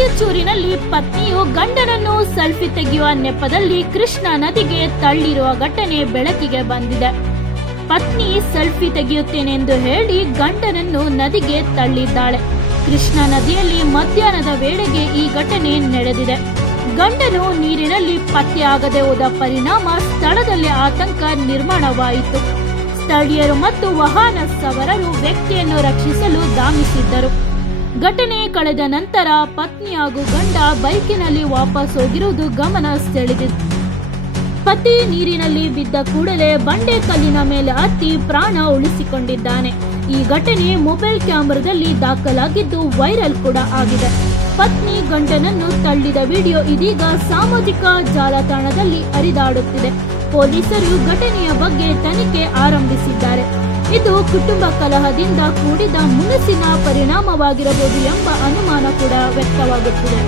ರಾಯಚೂರಿನಲ್ಲಿ ಪತ್ನಿಯು ಗಂಡನನ್ನು ಸೆಲ್ಫಿ ತೆಗೆಯುವ ನೆಪದಲ್ಲಿ ಕೃಷ್ಣಾ ನದಿಗೆ ತಳ್ಳಿರುವ ಘಟನೆ ಬೆಳಕಿಗೆ ಬಂದಿದೆ. ಪತ್ನಿ ಸೆಲ್ಫಿ ತೆಗೆಯುತ್ತೇನೆಂದು ಹೇಳಿ ಗಂಡನನ್ನು ನದಿಗೆ ತಳ್ಳಿದ್ದಾಳೆ. ಕೃಷ್ಣಾ ನದಿಯಲ್ಲಿ ಮಧ್ಯಾಹ್ನದ ವೇಳೆಗೆ ಈ ಘಟನೆ ನಡೆದಿದೆ. ಗಂಡನು ನೀರಿನಲ್ಲಿ ಪತ್ತೆಯಾಗದೆ ಹೋದ ಪರಿಣಾಮ ಸ್ಥಳದಲ್ಲಿ ಆತಂಕ ನಿರ್ಮಾಣವಾಯಿತು. ಸ್ಥಳೀಯರು ಮತ್ತು ವಾಹನ ಸವಾರರು ವ್ಯಕ್ತಿಯನ್ನು ರಕ್ಷಿಸಲು ಧಾವಿಸಿದ್ದರು. ಘಟನೆ ಕಳೆದ ನಂತರ ಪತ್ನಿ ಹಾಗೂ ಗಂಡ ಬೈಕಿನಲ್ಲಿ ವಾಪಸ್ ಹೋಗಿರುವುದು ಗಮನ ಸೆಳೆದಿದೆ. ಪತಿ ನೀರಿನಲ್ಲಿ ಬಿದ್ದ ಕೂಡಲೇ ಬಂಡೆ ಕಲ್ಲಿನ ಮೇಲೆ ಹತ್ತಿ ಪ್ರಾಣ ಉಳಿಸಿಕೊಂಡಿದ್ದಾನೆ. ಈ ಘಟನೆ ಮೊಬೈಲ್ ಕ್ಯಾಮೆರಾದಲ್ಲಿ ದಾಖಲಾಗಿದ್ದು ವೈರಲ್ ಕೂಡ ಆಗಿದೆ. ಪತ್ನಿ ಗಂಡನನ್ನು ತಳ್ಳಿದ ವಿಡಿಯೋ ಇದೀಗ ಸಾಮಾಜಿಕ ಜಾಲತಾಣದಲ್ಲಿ ಹರಿದಾಡುತ್ತಿದೆ. ಪೊಲೀಸರು ಘಟನೆಯ ಬಗ್ಗೆ ತನಿಖೆ ಆರಂಭಿಸಿದ್ದಾರೆ. ಇದು ಕುಟುಂಬ ಕಲಹದಿಂದ ಕೂಡಿದ ಮುನಿಸಿನ ಪರಿಣಾಮವಾಗಿರಬಹುದು ಎಂಬ ಅನುಮಾನ ಕೂಡ ವ್ಯಕ್ತವಾಗುತ್ತಿದೆ.